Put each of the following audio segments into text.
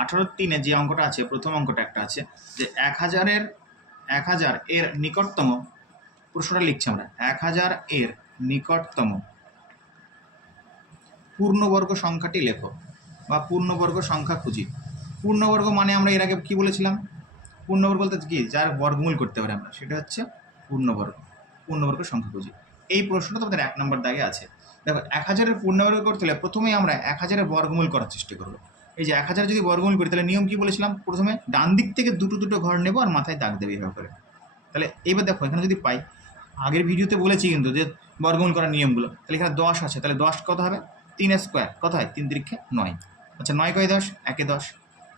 18-3 যে অঙ্কটা আছে, প্রথম অঙ্কটা একটা আছে যে 1000 এর নিকটতম, প্রশ্নটা লিখছি আমরা, 1000 এর নিকটতম পূর্ণবর্গ সংখ্যাটি লেখো বা পূর্ণবর্গ সংখ্যা খুঁজি। পূর্ণবর্গ মানে আমরা এর আগে কি বলেছিলাম? পূর্ণবর্গ বলতে কি, যার বর্গমূল করতে পারে আমরা, সেটা হচ্ছে পূর্ণবর্গ। পূর্ণবর্গ সংখ্যা খুঁজি। এই প্রশ্নটা তোমাদের 1 নম্বর দাগে আছে। দেখো 1000-এর পূর্ণবর্গ করতে হলে প্রথমেই আমরা 1000-এর বর্গমূল করার চেষ্টা করবো। এই যে 1000 যদি বর্গমূল করি তাহলে নিয়ম কি বলেছিলাম? প্রথমে ডান দিক থেকে দুটো ঘর নেবো আর মাথায় দাগ দেবে এইভাবে করে। তাহলে এইবার দেখো এখানে যদি পাই, আগের ভিডিওতে বলেছি কিন্তু যে বর্গমূল করার নিয়মগুলো, তাহলে এখানে 10 আছে, তাহলে 10 কত হবে? 3 স্কোয়ার কত হয়? 3 তিরিক্ষে 9। আচ্ছা 9 কয় 10? 1-এ 10।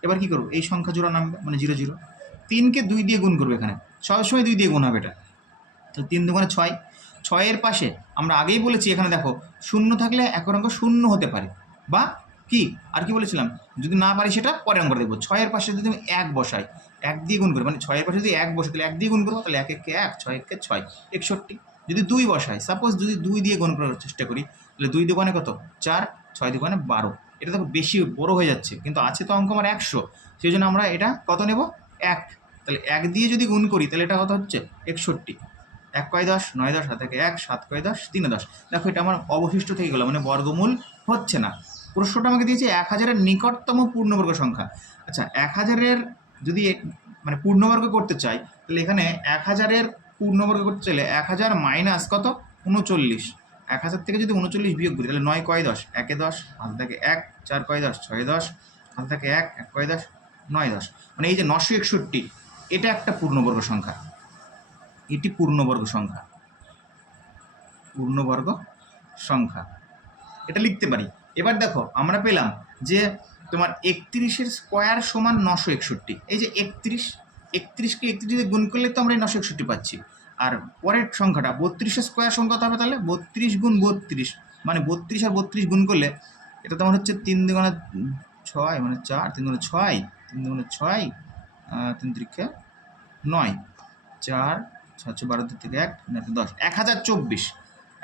এবার কী করবো? এই সংখ্যা জোড়া নামবে, মানে 0 0। 3কে 2 দিয়ে গুণ করবো, এখানে সবসময় 2 দিয়ে গুণ হবে এটা। তো 3 দুগুণে 6। 6-এর পাশে আমরা আগেই বলেছি, এখানে দেখো শূন্য থাকলে এক অঙ্ক শূন্য হতে পারে, বা কি আর কি বলেছিলাম, যদি না পারি সেটা পরে অঙ্ক দেখবো। 6-এর পাশে যদি আমি 1 বসাই, 1 দিয়ে গুণ করি, মানে 6-এর পাশে যদি 1 বসে তাহলে 1 দিয়ে গুণ করবো, তাহলে 1 1 1, 6 1 6, 61। যদি 2 বসাই, সাপোজ যদি 2 দিয়ে গুণ করার চেষ্টা করি, তাহলে 2 দুগুণে কত? 4, 6 দুগুণে 12। এটা দেখো বেশি বড় হয়ে যাচ্ছে, কিন্তু আছে তো অঙ্ক আমার 100, সেই জন্য আমরা এটা কত নেব? 1। তাহলে 1 দিয়ে যদি গুণ করি তাহলে এটা কত হচ্ছে? 61। 1 কয় 10? 9 10, 7 1 1, 7 কয় 10? 3 10। দেখো এটা আমার অবশিষ্ট থেকে গেল, মানে বর্গমূল হচ্ছে না। প্রশ্নটা আমাকে দিয়েছে 1000-এর নিকটতম পূর্ণবর্গ সংখ্যা। আচ্ছা 1000-এর যদি মানে পূর্ণবর্গ করতে চাই, তাহলে এখানে 1000-এর পূর্ণবর্গ করতে চাইলে 1000 মাইনাস কত? 39। 1000 থেকে যদি 39 বিয়োগ করি তাহলে 9 কয় 10? 1-এ 10, হাত থাকে 1, 4 কয় 10? 6-এ 10, হাত থাকে 1, 1 কয় 10? 9 10। মানে এই যে 961, এটা একটা পূর্ণবর্গ সংখ্যা। এটি পূর্ণবর্গ সংখ্যা, পূর্ণবর্গ সংখ্যা এটা লিখতে পারি। এবার দেখো আমরা পেলাম যে তোমার 31-এর স্কোয়ার সমান 961। এই যে 31কে 31 দিয়ে গুণ করলে তো আমরা এই 961 পাচ্ছি। আর পরের সংখ্যাটা 32-এর স্কোয়ার সমান কত হবে? তাহলে 32 গুণ 32, মানে 32 আর 32 গুণ করলে এটা তোমার হচ্ছে 3 দুগুণে 6, মানে 4, 3 দুগুণে 6, 3 দুগুণে 6, 3 তিরিক্ষে 9, 4 6 12 থেকে 1 10, 1024।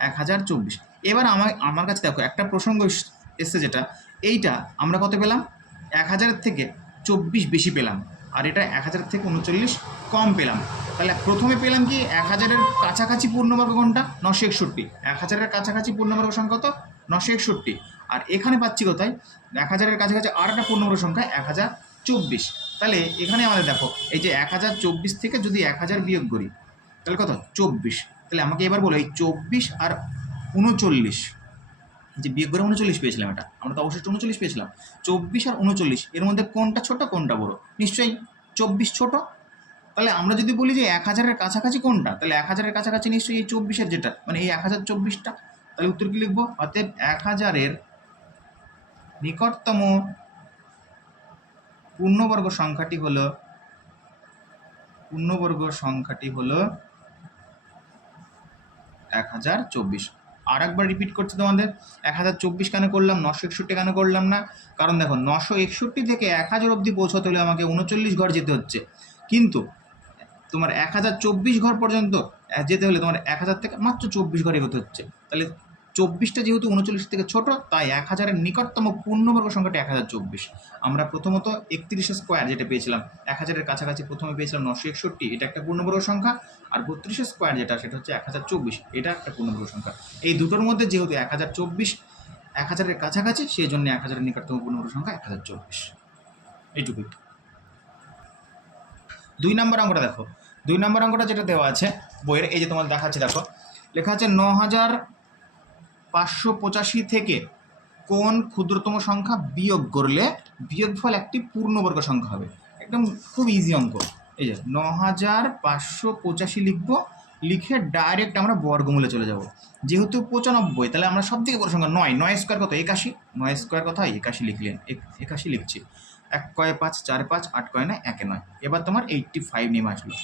1024। এবার আমার কাছে দেখো একটা প্রসঙ্গ এসছে, যেটা এইটা আমরা কত পেলাম? 1000-এর থেকে 24 বেশি পেলাম, আর এটা 1000-এর থেকে 39 কম পেলাম। তাহলে প্রথমে পেলাম কি 1000-এর কাছাকাছি পূর্ণবর্গ কোনটা? 961। 1000-এর কাছাকাছি পূর্ণবর্গ সংখ্যা কত? 961। আর এখানে পাচ্ছি কোথায়? 1000-এর কাছাকাছি আর একটা পূর্ণবর্গ সংখ্যা 1024। তাহলে এখানে আমাদের দেখো এই যে 1024 থেকে যদি 1000 বিয়োগ করি তাহলে কত? 24। তাহলে আমাকে এবার বলো এই 24 আর 39, যে বিয়োগ করে 39 পেয়েছিলাম, এটা আমরা তো অবশ্যই 39 পেয়েছিলাম। 24 আর 39 এর মধ্যে কোনটা ছোট কোনটা বড়? নিশ্চয়ই 24 ছোট। তাহলে আমরা যদি বলি যে 1000-এর কাছাকাছি কোনটা, তাহলে 1000-এর কাছাকাছি নিশ্চয়ই এই 24-এর যেটা, মানে এই 1024টা। তাহলে উত্তর কি লিখবো? অতএব 1000-এর নিকটতম পূর্ণবর্গ সংখ্যাটি হলো 1024। আর একবার রিপিট করছি তোমাদের, 1024 কেন করলাম, 961 কেন করলাম না? কারণ দেখো 961 থেকে 1000 অবধি পৌঁছাতে হলে আমাকে 39 ঘর যেতে হচ্ছে, কিন্তু তোমার 1024 ঘর পর্যন্ত যেতে হলে তোমার 1000 থেকে মাত্র 24 ঘর এগোতে হচ্ছে। তাহলে 24টা যেহেতু 39 থেকে ছোট, তাই 1000-এর নিকটতম পূর্ণবর্গ সংখ্যাটি 1024। আমরা প্রথমত 31 স্কোয়ার যেটা পেয়েছিলাম, 1000-এর কাছাকাছি প্রথমে পেয়েছিলাম 961, এটা একটা পূর্ণবর্গ সংখ্যা। আর 32 স্কোয়ার যেটা, সেটা হচ্ছে 1024, এটা একটা পূর্ণবর্গ সংখ্যা। এই দুটোর মধ্যে যেহেতু 1024 1000-এর কাছাকাছি, সেই জন্য 1000-এর নিকটতম পূর্ণবর্গ সংখ্যা 1024। এইটুকুই। 2 নম্বর অঙ্কটা দেখো। 2 নম্বর অঙ্কটা যেটা দেওয়া আছে বইয়ের, এই যে তোমার দেখাচ্ছে, দেখো লেখা আছে 9585 থেকে কোন ক্ষুদ্রতম সংখ্যা বিয়োগ করলে বিয়োগফল একটি পূর্ণবর্গ সংখ্যা হবে। একদম খুব ইজি অঙ্ক। এই যে 9585 লিখবো, লিখে ডাইরেক্ট আমরা বর্গমূলে চলে যাব। যেহেতু 95, তাহলে আমরা সব থেকে বড় সংখ্যা 9, 9 স্কোয়ার কত? 81। 9 স্কোয়ার কথা 81 লিখলেন, 81 লিখছি। 1 কয়ে 5, 4 5, 8 কয়ে 9, 1 9। এবার তোমার 85 নেমে আসলো।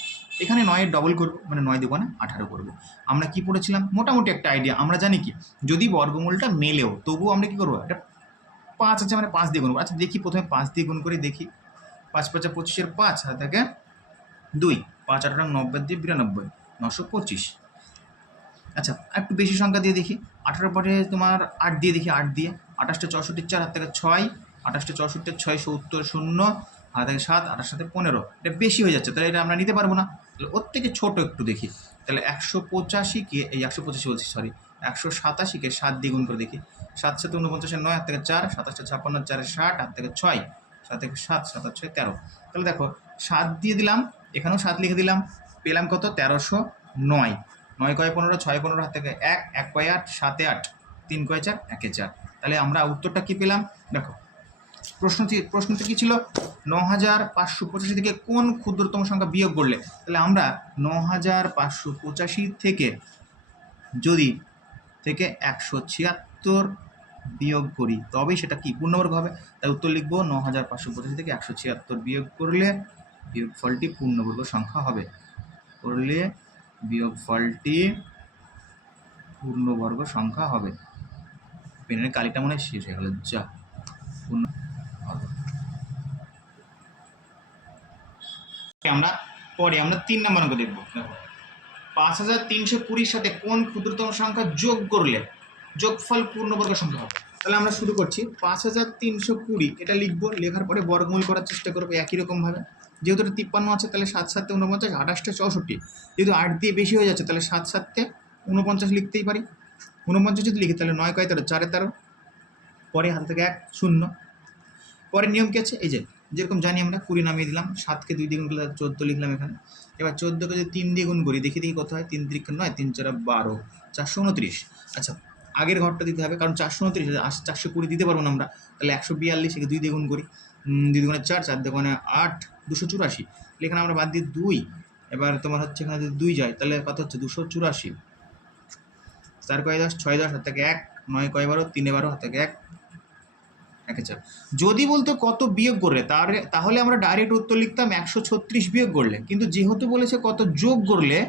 এখানে 9-এর ডবল করবো, মানে 9 দুগুণে 18 করবো। আমরা কি পড়েছিলাম? মোটামুটি একটা আইডিয়া। আমরা জানি কি, যদি বর্গমূলটা মেলেও তবুও আমরা কি করবো, একটা 5 আছে মানে 5 দিয়ে গুণ করবো। আচ্ছা দেখি প্রথমে 5 দিয়ে গুণ করে দেখি। 5 5 25-এর 5, আর থাকে 2, 5 8 90 দিয়ে 92, 925। আচ্ছা একটু বেশি সংখ্যা দিয়ে দেখি, 18 পরে তোমার 8 দিয়ে দেখি, 8 দিয়ে 28টা 64, 4 হাত থেকে 6, 28 64 6 70 0 আর থাকে 7 28 সাথে 15, এটা বেশি হয়ে যাচ্ছে, তাহলে এটা আমরা নিতে পারবো না। তাহলে ওর থেকে ছোট একটু দেখি। তাহলে 185কে এই 185 বলছি, সরি 187কে 7 দিয়ে গুণ করে দেখি। 7 7 49 9 আর থেকে 4, 27 56 4 60 আর থেকে 6, 7 থেকে 7 7 আর 6 13। তাহলে দেখো 7 দিয়ে দিলাম, এখানেও 7 লিখে দিলাম, পেলাম কত 1309। 9 কয় 15, 6 15 হাত থেকে 1, 1 কয় 8, 7 8, 3 কয় 4, 1 4। তাহলে আমরা উত্তরটা কি পেলাম দেখো। প্রশ্নটি কি ছিল? 9585 থেকে কোন ক্ষুদ্রতম সংখ্যা বিয়োগ করলে। তাহলে আমরা 9585 থেকে যদি 176 বিয়োগ করি তবেই সেটা কি পূর্ণবর্গ হবে। তাই উত্তর লিখবো 9585 থেকে 176 বিয়োগ করলে বিয়োগফলটি পূর্ণবর্গ সংখ্যা হবে। করলে বিয়োগফলটি পূর্ণবর্গ সংখ্যা হবে। পেনের কালিটা মনে হয় শেষ হয়ে গেল, যা পূর্ণ হবে। আমরা 3 নম্বর অঙ্ক দেখবো। দেখো 5320 সাথে কোন ক্ষুদ্রতম সংখ্যা যোগ করলে যোগফল পূর্ণবর্গ সংখ্যা হবে। তাহলে আমরা শুরু করছি। 5320 এটা লিখবো, লেখার পরে বর্গমূল করার চেষ্টা করবো একই রকমভাবে। যেহেতু এটা 53 আছে তাহলে 7 7 49, 28 64। যেহেতু 8 দিয়ে বেশি হয়ে যাচ্ছে তাহলে 7 7 49 লিখতেই পারি। 49 যদি লিখি তাহলে 9 কয় 13, 4 13, পরে হাত থেকে 1 0। পরে নিয়ম কি আছে, এই যে যেরকম জানি আমরা 20 নামিয়ে দিলাম, 7কে 2 দিয়ে গুণ করলে 14 লিখলাম এখানে। এবার 14কে যদি 3 দিয়ে গুণ করি দেখি কত হয়। 3 3 9, 3 4 12, 429। আচ্ছা আগের ঘরটা দিতে হবে, কারণ 429 420 দিতে পারবো না আমরা। তাহলে 142, একে 2 দিয়ে গুণ করি, 2 দুগুণে 4, 4 দুগুণে 8, 284। তাহলে এখানে আমরা বাদ দিই 2। এবার তোমার হচ্ছে এখানে যদি 2 যায় তাহলে কত হচ্ছে 284। 4 কয় 10, 6 10 হাত থেকে 1, 9 কয় 12, 3 12 হাত থেকে 1, 1 4। যদি বলতো কত বিয়োগ করলে তাহলে আমরা ডাইরেক্ট উত্তর লিখতাম 136 বিয়োগ করলে। কিন্তু যেহেতু বলেছে কত যোগ করলে,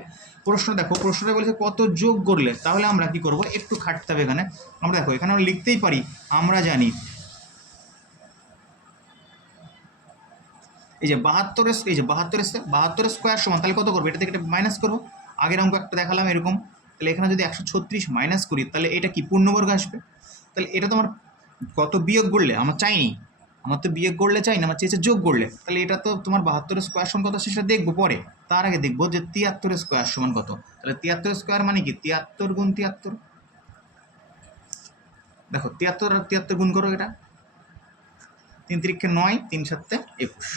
প্রশ্নটা বলেছে কত যোগ করলে, তাহলে আমরা কি করব, একটু খাটতে হবে এখানে। আমরা দেখো এখানে আমরা লিখতেই পারি, আমরা জানি এই যে 72 স্কোয়ার সমান, তাহলে কত করবো, এটা থেকে এটা মাইনাস করবো। আগের অঙ্ক একটা দেখালাম এরকম। তাহলে এখানে যদি 136 মাইনাস করি তাহলে এটা কি পূর্ণবর্গ আসবে। তাহলে এটা তো আমার কত বিয়োগ করলে আমার চাইনি, আমার তো বিয়োগ করলে চাই না, আমার চেয়েছে যোগ করলে। তাহলে এটা তো তোমার 72 স্কোয়ার সমান কত সেটা দেখবো পরে। তার আগে দেখবো যে 73 স্কোয়ার সমান কত। তাহলে 73 স্কোয়ার মানে কি 73 গুণ 73। দেখো 73 আর 73 গুণ করো, এটা 3 3 9, 3 7 21,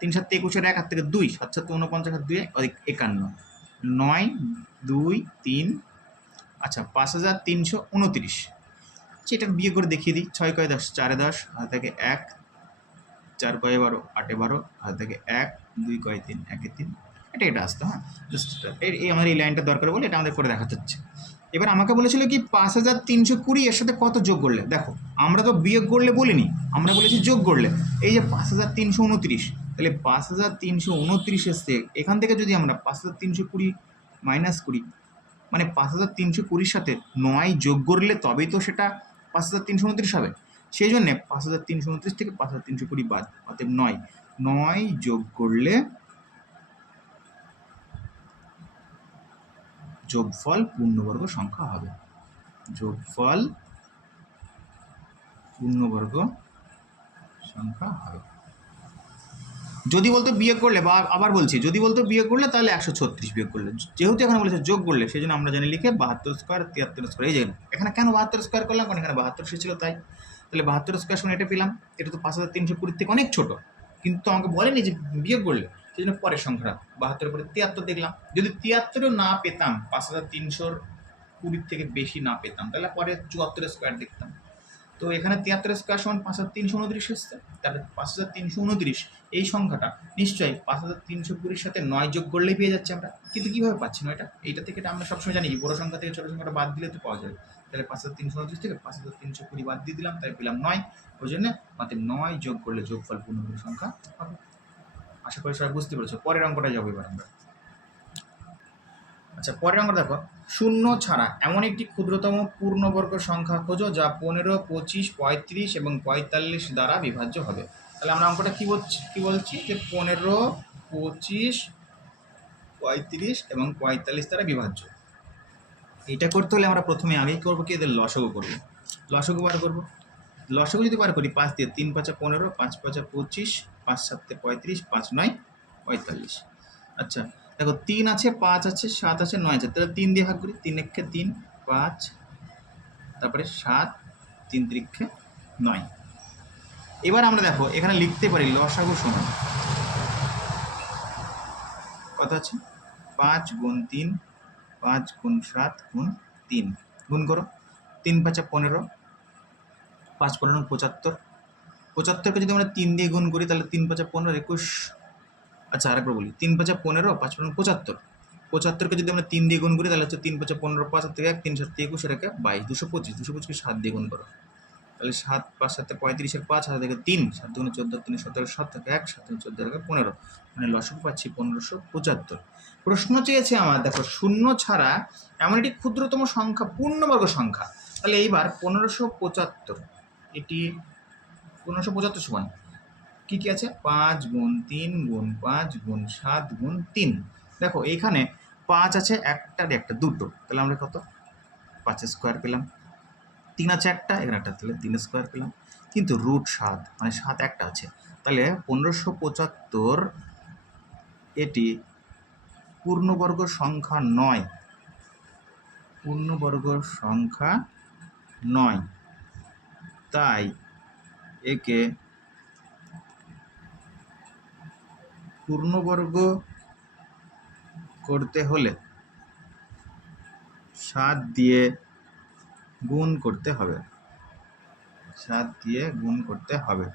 3 7 21 1 হাত থেকে 2, 7 7 49 হাত 2 51, 9 2 3। আচ্ছা 5329। এটা বিয়ে করে দেখিয়ে দিই। 6 কয় 10, 4 10 হাত থেকে 1, 4 কয় 12, 8 12 হাত থেকে 1, 2 কয় 3, 1 3। এটা আসতো। হ্যাঁ এই আমাদের এই লাইনটা দরকার বলে এটা আমাদের করে দেখাতে হচ্ছে। এবার আমাকে বলেছিল কি 5320 এর সাথে কত যোগ করলে। দেখো আমরা তো বিয়োগ করলে বলিনি, আমরা বলেছি যোগ করলে। এই যে 5329, তাহলে 5329 এসছে, এখান থেকে যদি আমরা 5320 মাইনাস করি, মানে 5320 সাথে 9 যোগ করলে তবেই তো সেটা 5329 হবে। সেই জন্যে 5329 থেকে 5320 বাদ, অতএব 9 যোগ করলে যোগফল পূর্ণবর্গ সংখ্যা হবে। যোগফল পূর্ণবর্গ সংখ্যা হবে। যদি বলতো বিয়োগ করলে, বা আবার বলছি যদি বলতো বিয়োগ করলে তাহলে 136 বিয়োগ করলে। যেহেতু এখানে বলেছে যোগ করলে সেই জন্য আমরা জানি লিখে 72 স্কোয়ার 73 স্কোয়ার। এই যে এখানে কেন 72 স্কোয়ার করলাম, কারণ এখানে 72 এসেছিল তাই। তাহলে 72 স্কোয়ার সমান এটা পেলাম। এটা তো 5320 থেকে অনেক ছোট, কিন্তু আমাকে বলেনি যে বিয়োগ করলে, সেই জন্য পরের সংখ্যা 72 পরে 73 দেখলাম। যদি 73ও না পেতাম, 5320 থেকে বেশি না পেতাম, তাহলে পরে 74 স্কোয়ার দেখতাম। তো এখানে 73 স্কোয়ার সমান 5329 এসছে। তাহলে 5329 এই সংখ্যাটা নিশ্চয়ই 5320 সাথে 9 যোগ করলেই পেয়ে যাচ্ছে আমরা। কিন্তু কীভাবে পাচ্ছি না এইটা থেকে এটা আমরা সবসময় জানি বড় সংখ্যা থেকে ছোটো সংখ্যাটা বাদ দিলে তো পাওয়া যাবে। তাহলে 5329 থেকে 5320 বাদ দিয়ে দিলাম, তাই পেলাম 9। ওই জন্য আমাদের 9 যোগ করলে যোগফল পূর্ণবর্গ সংখ্যা হবে। আশা করি সবাই বুঝতে পেরেছো। পরের অঙ্কটা যাবো এবার আমরা। আচ্ছা পরের অঙ্ক দেখো, শূন্য ছাড়া এমন একটি ক্ষুদ্রতম পূর্ণবর্গ সংখ্যা খোঁজো যা 15, 25, 35 এবং 45 দ্বারা বিভাজ্য হবে। তাহলে আমরা অঙ্কটা কি বলছি যে 15, 25, 35 এবং 45 দ্বারা বিভাজ্য। এটা করতে হলে আমরা প্রথমে আগেই করবো কি, এদের লসাগু করবো। লসাগু বার করবো। লসাগু যদি বার করি 5 দিয়ে 3 5 15, 5 5 25, 5 7 35, 5 9 45। আচ্ছা দেখো 3 আছে, 5 আছে, 7 আছে, 9 আছে, তাহলে 3 দিয়ে ভাগ করি। 3 একে 3, 5, তারপরে 7, 3 3 9। এবার আমরা দেখো এখানে লিখতে পারি লসাগু সমান কত আছে, 5 গুণ 3, 5 গুণ 7 গুণ 3, গুণ করো। 3 5 15, 5 15 75, 75কে যদি আমরা 3 দিয়ে গুণ করি তাহলে 3 5 15 21। আচ্ছা আরেকবার বলি, 3 5 15, 5 15 75, 75কে যদি আমরা 3 দিয়ে গুণ করি তাহলে হচ্ছে 3 5 15, 5 থেকে 1, 3 7 21, এর 22, 225, 225কে 7 দিয়ে গুণ করো তাহলে 7 5 7 35, এর 5, 7 থেকে 3, 7 দুগুণে 14, 3 17, 7 থেকে 1, 7 থেকে 14, 15, মানে লসাগু পাচ্ছি 1575। প্রশ্ন চেয়েছে আমার, দেখো শূন্য ছাড়া এমন একটি ক্ষুদ্রতম সংখ্যা, পূর্ণবর্গ সংখ্যা। তাহলে এইবার 1575, এটি 1575 সমান কি কি আছে, 5 গুণ 3 গুণ 5 গুণ 7 গুণ 3। দেখো এইখানে 5 আছে একটার একটা দুটো, তাহলে আমরা কত 5 স্কোয়ার পেলাম। 3 আছে একটা, এখানে একটা, তাহলে 3 স্কোয়ার পেলাম। কিন্তু রুট 7, মানে 7 একটা আছে, তাহলে 1575 এটি পূর্ণবর্গ সংখ্যা নয়, পূর্ণবর্গ সংখ্যা নয়। তাই একে পূর্ণবর্গ করতে হলে 7 দিয়ে গুণ করতে হবে, 7 দিয়ে গুণ করতে হবে।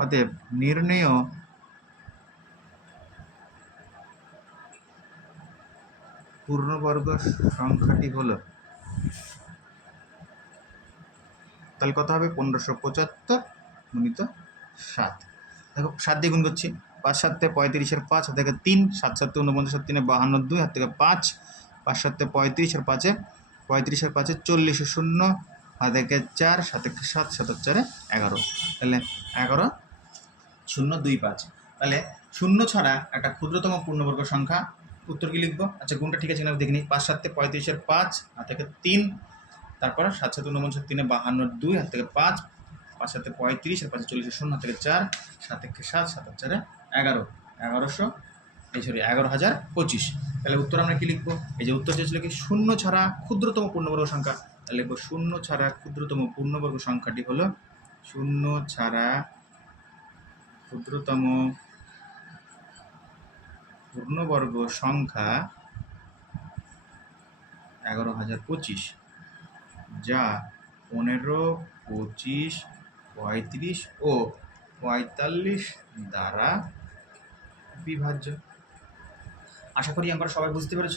অতএব নির্ণেয় পূর্ণবর্গ সংখ্যাটি হলো, তাহলে কত হবে 1575 গুণিত 7। দেখো 7 দিয়ে গুণ করছি, 5 7 35, এর 5, হাত থেকে 3, 7 7 49, 7 3 52, 2 হাত থেকে 5, 5 7 35, এর 5, 35 এর 5 40, 0 হাত থেকে 4, 7 1 7, 7 4 11, তাহলে 11 0 2 5। তাহলে শূন্য ছাড়া একটা ক্ষুদ্রতম পূর্ণবর্গ সংখ্যা, উত্তর কি লিখবো? আচ্ছা গুণটা ঠিক আছে কিনা দেখে নিই। 5 7 35, এর 5, হাত থেকে 3, তারপর 7 7 49, 3 52, 2 হাত থেকে 5, 5 7 35, এর 5 40, 0 হাত থেকে 4, 7 1 7, 7 4 11, 11,025। তাহলে উত্তর আমরা কি লিখবো? এই যে উত্তর চেয়েছিল কি শূন্য ছাড়া ক্ষুদ্রতম পূর্ণবর্গ সংখ্যা, তাহলে লিখবো শূন্য ছাড়া ক্ষুদ্রতম পূর্ণবর্গ সংখ্যাটি হলো, শূন্য ছাড়া ক্ষুদ্রতম পূর্ণবর্গ সংখ্যা 11,025, যা 15, 25, 35 ও 45 দ্বারা বিভাজ্য। আশা করি আমরা সবাই বুঝতে পেরেছ।